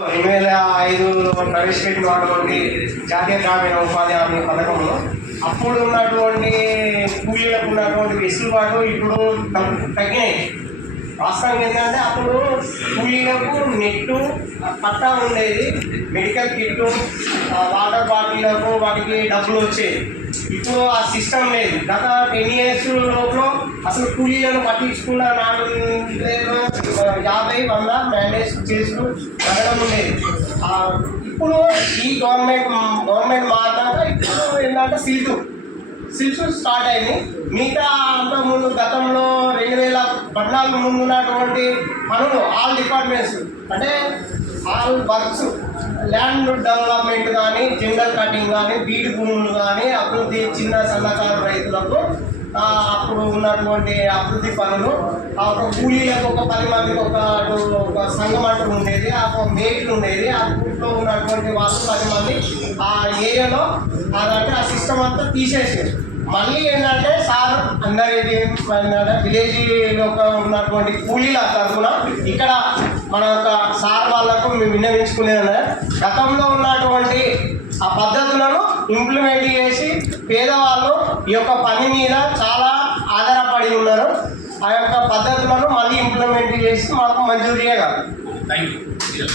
2005లో ప్రవేశపెట్టినటువంటి జాతీయ గ్రామీణ ఉపాధి హామీ పథకంలో అప్పుడు ఉన్నటువంటి కూలీలకు ఉన్నటువంటి వెసులుబాటు ఇప్పుడు తగ్గినాయి. వాస్తవం ఏంటంటే అప్పుడు కూలీలకు నెట్టు పట్టా ఉండేది, మెడికల్ కిట్టు, వాటర్ బాటిళ్లకు వాటికి డబ్బులు వచ్చేది. ఇప్పుడు ఆ సిస్టమ్ లేదు. గత 10 years లోపల అసలు కూలీలను పట్టించుకున్న 50-100 మ్యాండేజ్ చేసుకు జరగడం ఉండేది. ఇప్పుడు ఈ గవర్నమెంట్ మారినాక ఇప్పుడు ఏంటంటే సిల్స్ స్టార్ట్ అయింది. మిగతా అంతకుముందు గతంలో 2014 ముందు ఉన్నటువంటి పనులు ఆల్ డిపార్ట్మెంట్స్ అంటే ఆల్ వర్క్స్, ల్యాండ్ డెవలప్మెంట్ కానీ, జంగల్ కటింగ్ కానీ, బీడు భూములు కానీ, అభివృద్ధి చిన్న సన్నకారు రైతులకు అప్పుడు ఉన్నటువంటి అభివృద్ధి పనులు, ఒక కూలీలకు ఒక 10 మందికి ఒక సంఘం అంటూ ఉండేది, ఒక మేట్లు ఉండేది. ఆ ఊళ్ళో ఉన్నటువంటి వాళ్ళు 10 మంది ఆ ఏరియాలో అదంటే ఆ సిస్టమ్ అంతా తీసేసేది. మళ్ళీ ఏంటంటే సార్ అందరి విలేజ్లో ఉన్నటువంటి కూలీల తరఫున ఇక్కడ మన యొక్క సార్ వాళ్ళకు మేము విన్నవించుకునేది గతంలో ఉన్నటువంటి ఆ పద్ధతులను ఇంప్లిమెంట్ చేసి పేదవాళ్ళు ఈ యొక్క పని మీద చాలా ఆధారపడి ఉన్నారు. ఆ యొక్క పద్ధతులను మళ్ళీ ఇంప్లిమెంట్ చేసి మాకు మంజూరు చేయగలరు. Thank you.